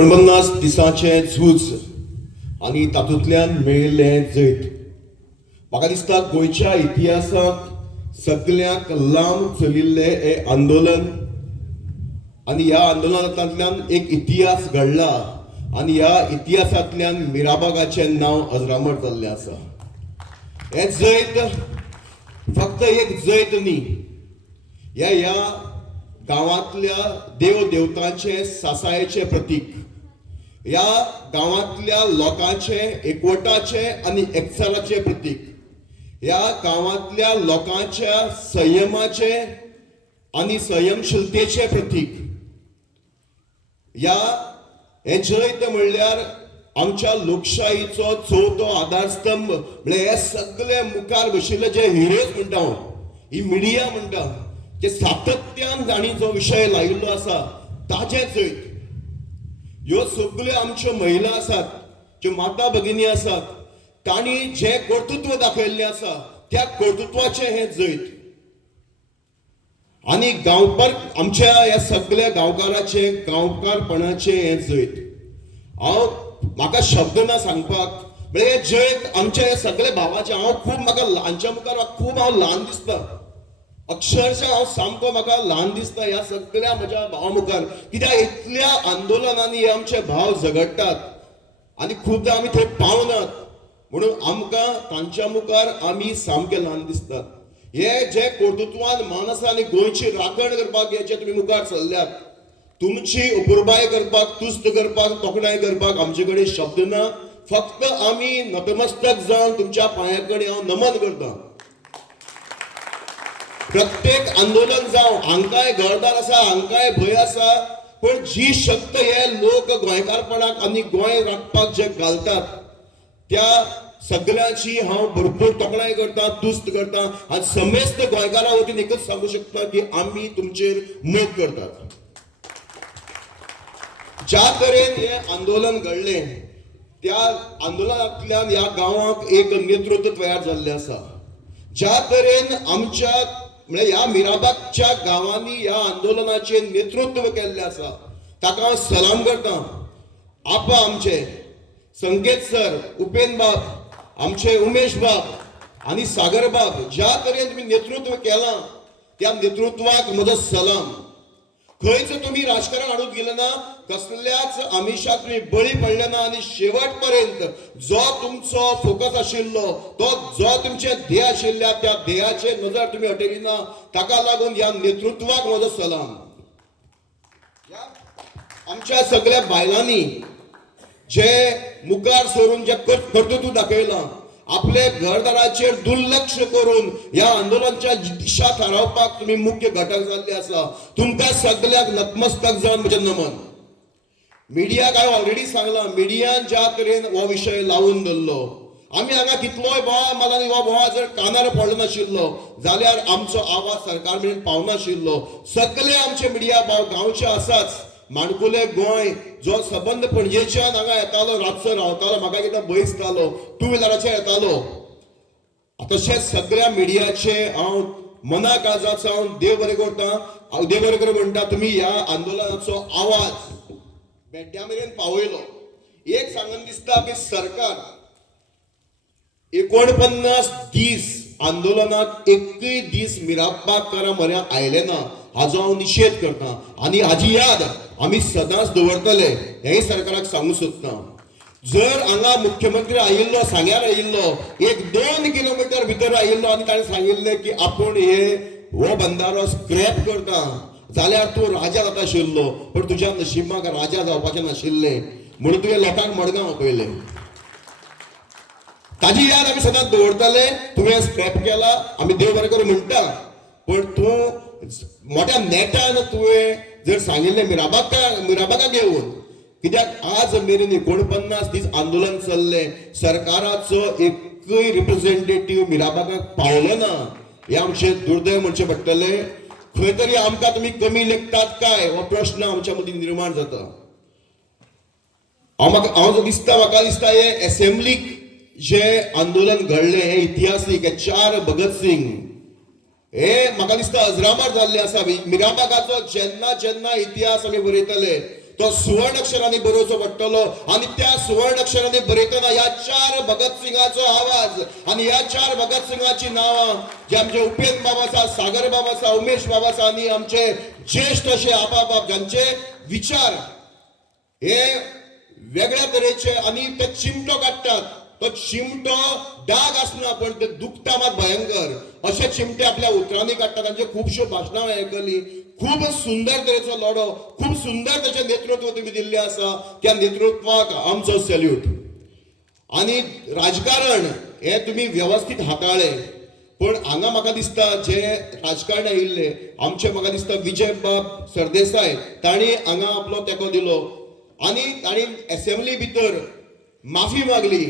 49 दिसांचे झूज आणि तातूंतल्यान मेळिल्लें जैत म्हाका दिसता गोंयच्या इतिहासांत सगळ्यांत लांब चलिल्लें हें आंदोलन आणि ह्या आंदोलनांतल्यान एक इतिहास घडला आणि ह्या इतिहासांतल्यान मिराबागाचें नांव अजरामर जाल्लें आसा. हें जैत फक्त एक जैत न्ही, ह्या गांवांतल्या देव देवतांचे सासायेचे प्रतीक, ह्या गांवांतल्या लोकांचे एकवटाचे आणि एकचाराचे प्रतीक, ह्या गांवांतल्या लोकांच्या संयमाचे आणि संयमशीलतेचे प्रतीक. हे जैत म्हणल्यार आमच्या लोकशाहीचो चवथो आधारस्तंभ. म्हणजे हे सगळे मुखार बशिल्ले जे हिरोज म्हणटा, ही मिडिया म्हणटा, जे सातत्यान तांणी जो विशय लायिल्लो आसा ताचे जैत. ह्यो सगळ्यो आमच्यो महिला आसात, ज्यो माता भगिनी आसात, तांणी जे कर्तृत्व दाखयल्लें आसा त्या कर्तृत्वाचे हे जैत. आणि गांवकार आमच्या ह्या सगळ्या गांवकाराचे गांवकारपणाचे हे जैत. म्हाका शब्द ना सांगपाक. म्हणजे हे जैत आमच्या हे सगळे भावाचे. म्हाका ल्हानच्या मुखार खूब ल्हान दिसता, अक्षरशः सामको म्हाका ल्हान दिसता ह्या सगळ्या म्हज्या भावा मुखार. कित्याक इतल्या आंदोलनांनी हे आमचे भाव झगडटात आणि खूबदां आमी थंय पावनात, म्हणून आमकां तांच्या मुखार आमी सामके ल्हान दिसतात. हे जे कर्तृत्वान मान आसा आनी गोंयची राखण करपाक हेचे तुमी मुखार सरल्यात, तुमची उपुरबाय करपाक, तुस्त करपाक, तोखणाय करपाक आमचे कडेन शब्द ना. फक्त आमी नतमस्तक जावन तुमच्या पांया कडेन हांव नमन करता. प्रत्येक आंदोलन जावं, हांकांय घरदार आसा, हांकांय भंय आसा, पण जी शक्त हे लोक गोंयकारपणाक आनी गोंय राखपाक जे घालतात त्या सगळ्यांची हांव भरपूर तोखणाय करता, तुस्त करता. आनी समेस्त गोंयकारां वतीन एकच सांगू शकता की आमी तुमचेर मोग करतात. ज्या तरेन हे आंदोलन घडलें त्या आंदोलनांतल्यान ह्या गांवांक एक नेतृत्व तयार जाल्लें आसा. ज्या तरेन आमच्या म्हणजे ह्या मिराबागच्या गांवांनी ह्या आंदोलनाचे नेतृत्व केल्लें आसा ताका हांव सलाम करता. आपा आमचे संकेत सर, उपेन बाब, आमचे उमेश बाब आणि सागर बाब, ज्या तरेन तुम्ही नेतृत्व केलां त्या नेतृत्वाक म्हजो सलाम. खंयच तुम्ही राजकारण हाडूंक गेले ना, कसल्याच आमिशाक तुम्ही बळी पडले ना आणि शेवट पर्यंत जो तुमचो फोकस आशिल्लो, तो जो तुमचे ध्येय आशिल्ल्या त्या ध्येयाचे नजर तुम्ही हटयली ना, ताका लागून ह्या नेतृत्वाक म्हजो सलाम. आमच्या सगळ्या बायलांनी जे मुखार सरून जे कर्तृत्व दाखयलां, आपले घरदाराचेर दुर्लक्ष करून ह्या आंदोलनाच्या दिशा थारावपाक तुम्ही मुख्य घटक जाल्ले आसा. तुमकां सगळ्याक नतमस्तक जावन म्हजें नमन. मिडियाक हांवें ऑलरेडी सांगलां, मिडियान ज्या तरेन हो विशय लावून धरलो, आमी हांगा कितलोय बोवाळ मारला आनी हो बोवाळ जर कानार पडलो नाशिल्लो जाल्यार आमचो आवाज सरकार मेरेन पावनाशिल्लो. सगळे आमचे मिडिया भाव गांवचे आसाच. माणकुले गोंय जो सबंद पणजेच्यान हांगा येतालो, रातचो रावतालो, म्हाका एकदां भंय दिसतालो, टू व्हिलराचेर येतालो. तशेंच सगळ्या मिडियाचे हांव मना काळजात सावन देव बरें करता. हांव देव बरें कर म्हणटा, तुमी ह्या आंदोलनाचो आवाज बेड्ड्या मेरेन पावयलो. एक सांगन दिसता की सरकार 49 दीस आंदोलनात एकय दीस मिराबागकारां म्हऱ्या आयले ना, हाजो हांव निशेध करता. आनी हाजी याद आमी सदांच दवरतले हेंय सरकाराक सांगूंक सोदता. जर हांगा मुख्यमंत्री आयिल्लो, सांग्यार आयिल्लो, 1-2 किलोमीटर भितर आयिल्लो आनी ताणें सांगिल्लें की आपूण हो बंदारो स्क्रॅप करता, जाल्यार तूं राजा जाता आशिल्लो. पण तुज्या नशिबाक राजा जावपाचें नाशिल्लें, म्हणून तुवें लोकांक मडगांव आपयलें. ताजी याद आमी सदांच दवरतले. तुवें स्क्रॅप केला, आमी देव बरें करूं म्हणटा, पण तूं मोठ्या नेटान तुवें जर सांगिल्लें मिराबागाक येवन, कित्याक आज मेरेन 49 दीस आंदोलन चल्लें, सरकाराचो एकय रिप्रेझेंटेटिव्ह मिराबागाक पावलो ना. हे आमचें दुर्दैव म्हणचें पडटलें. खंय तरी आमकां तुमी कमी लेखतात काय हो प्रश्न आमच्या मदीं निर्माण जाता. म्हाका दिसता हे असेंब्लीक जे आंदोलन घडलें हे इतिहासीक. हे 4 भगत सिंग हे म्हाका दिसता अजरामर जाल्ले आसा. मिराबागाचो जेन्ना जेन्ना इतिहास आमी बरयतले तो सुवर्ण अक्षरांनी बरोवचो पडटलो आणि त्या सुवर्ण अक्षरांनी बरयतना ह्या 4 भगत सिंगाचो आवाज आणि ह्या 4 भगत सिंगाची नावां जे आमचे उपेंद्र बाब आसा, सागर बाब आसा, उमेश बाब आसा आणि आमचे ज्येष्ठ असे आबाबाब ज्यांचे विचार हे वेगळ्या तरेचे आणि ते चिमटो काडटात. तो चिमटो डाग आसना पण ते दुखता मात भयंकर असे चिमटे आपल्या उतरांनी काडटात. तांचे खुबश्यो भाशणां हांवें आयकली. खूब सुंदर तरेचो लढो, खूब सुंदर तशें नेतृत्व तुम्ही दिल्लें आसा. त्या नेतृत्वाक आमचो सॅल्यूट. आणि राजकारण हे तुम्ही व्यवस्थित हाताळ्ळे. पण हांगा म्हाका दिसता जे राजकारण येयल्ले आमचे म्हाका दिसता विजय बाब सरदेसाय तांणी हांगा आपलो तेंको दिलो आणि तांणी असेंब्ली भितर माफी मागली.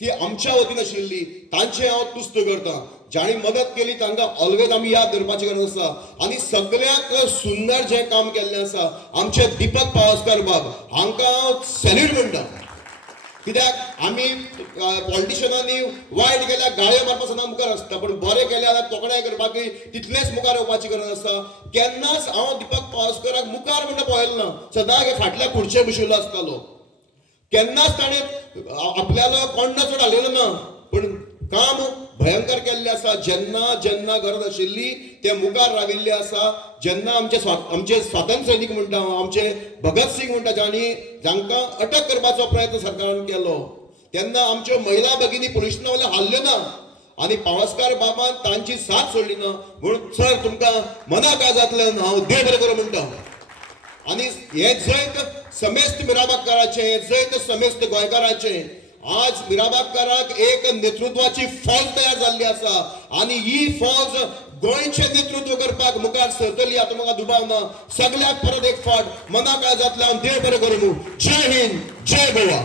ती आमच्या वतीन आशिल्ली. तांचे हांव तुस्त करता. जाणी मदत केली तांकां ऑलवेज आमी याद दवरपाची गरज आसा. आणि सगळ्यात सुंदर जे काम केल्लें आसा आमचे दीपक पावसकर बाब हांकां हांव सॅल्यूट म्हणटा. कित्याक आमी पॉलिटिशियनांनी वायट केल्यार गाळयो मारपासतना मुखार आसता पण बरें केलें जाल्यार तोखणाय करपाकय तितलेंच मुखार येवपाची गरज आसा. केन्नाच हांव दीपक पावसकराक मुखार म्हणटा पळयलें ना. सदां फाटल्या खुर्चे बशिल्लो आसतालो. केन्नाच ताणें आपल्याला कोण्ण चड हालिल्लो ना. पण काम भयंकर केल्लें आसा. जेन्ना जेन्ना गरज आशिल्ली ते मुखार राविल्ले आसा. जेन्ना आमचे स्वातंत्र्य सैनीक म्हणटा आमचे भगत सिंग म्हणटा जांकां अटक करपाचो प्रयत्न सरकारान केलो तेन्ना आमच्यो महिला भगिनी पुलीस स्टेशना वयल्यान हाल्ल्यो ना. आणि पावसकार बाबान तांची साथ सोडली ना. म्हणून सर तुमकां मना काय जातलें हांव देव बरें करूं म्हणटा. आणि हे जैत समेस्त मिराबागकाराचे, हे जैत समेस्त गोंयकाराचे. आज मिराबागकाराक एक नेतृत्वाची फौज तयार जाल्ली आसा आणि ही फौज गोंयचे नेतृत्व करपाक मुखार सरतली हातूंत म्हाका दुबाव ना. सगळ्याक परत एक फावट मना काय जातलें हांव देव बरें करूं. जय हिंद, जय गोवा.